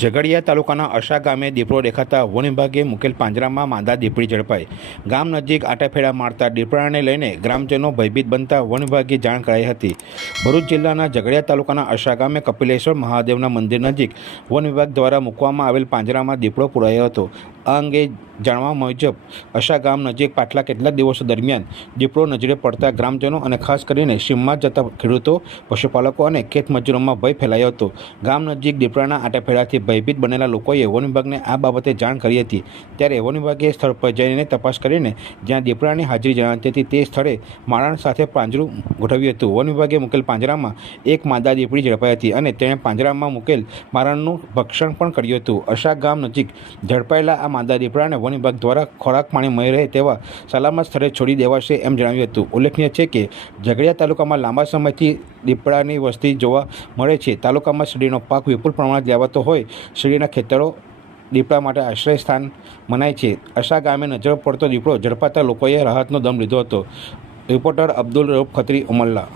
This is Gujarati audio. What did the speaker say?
ઝઘડિયા તાલુકાના અશા ગામે દીપડો દેખાતા વન વિભાગે મુકેલ પાંજરામાં માંદા દીપડી ઝડપાઈ. ગામ નજીક આટાફેડા મારતા દીપડાને લઈને ગ્રામજનો ભયભીત બનતા વન વિભાગે જાણ કરાઈ હતી. ભરૂચ જિલ્લાના ઝઘડિયા તાલુકાના અશા ગામે કપિલેશ્વર મહાદેવના મંદિર નજીક વન વિભાગ દ્વારા મૂકવામાં આવેલ પાંજરામાં દીપડો પુરાયો હતો. આ અંગે જાણવા મુજબ અશા ગામ નજીક પાછલા કેટલાક દિવસો દરમિયાન દીપડો નજરે પડતા ગ્રામજનો અને ખાસ કરીને સીમમાં જતા ખેડૂતો, પશુપાલકો અને ખેત મજૂરોમાં ભય ફેલાયો હતો. ગામ નજીક દીપડાના આટાફેડાથી ભયભીત બનેલા લોકોએ વન વિભાગને આ બાબતે જાણ કરી હતી. ત્યારે વન વિભાગે સ્થળ પર જઈને તપાસ કરીને જ્યાં દીપડાની હાજરી જણાતી હતી તે સ્થળે મારણ સાથે પાંજરું ગોઠવ્યું હતું. વન વિભાગે મૂકેલ પાંજરામાં એક માદા દીપડી ઝડપાઈ હતી અને તેણે પાંજરામાં મૂકેલ મારણનું ભક્ષણ પણ કર્યું હતું. અશા ગામ નજીક ઝડપાયેલા આ માદા દીપડાને વન વિભાગ દ્વારા ખોરાક પાણી મળી રહે તેવા સલામત સ્થળે છોડી દેવાશે એમ જણાવ્યું હતું. ઉલ્લેખનીય છે કે ઝઘડિયા તાલુકામાં લાંબા સમયથી દીપડાની વસ્તી જોવા મળે છે. તાલુકામાં શેરડીનો પાક વિપુલ પ્રમાણમાં લેવાતો હોય શેરડીના ખેતરો દીપડા માટે આશ્રય સ્થાન મનાય છે. અશા ગામે નજર પડતો દીપડો ઝડપાતા લોકોએ રાહતનો દમ લીધો હતો. રિપોર્ટર અબ્દુલ રૌફ ખત્રી, ઉમલ્લા.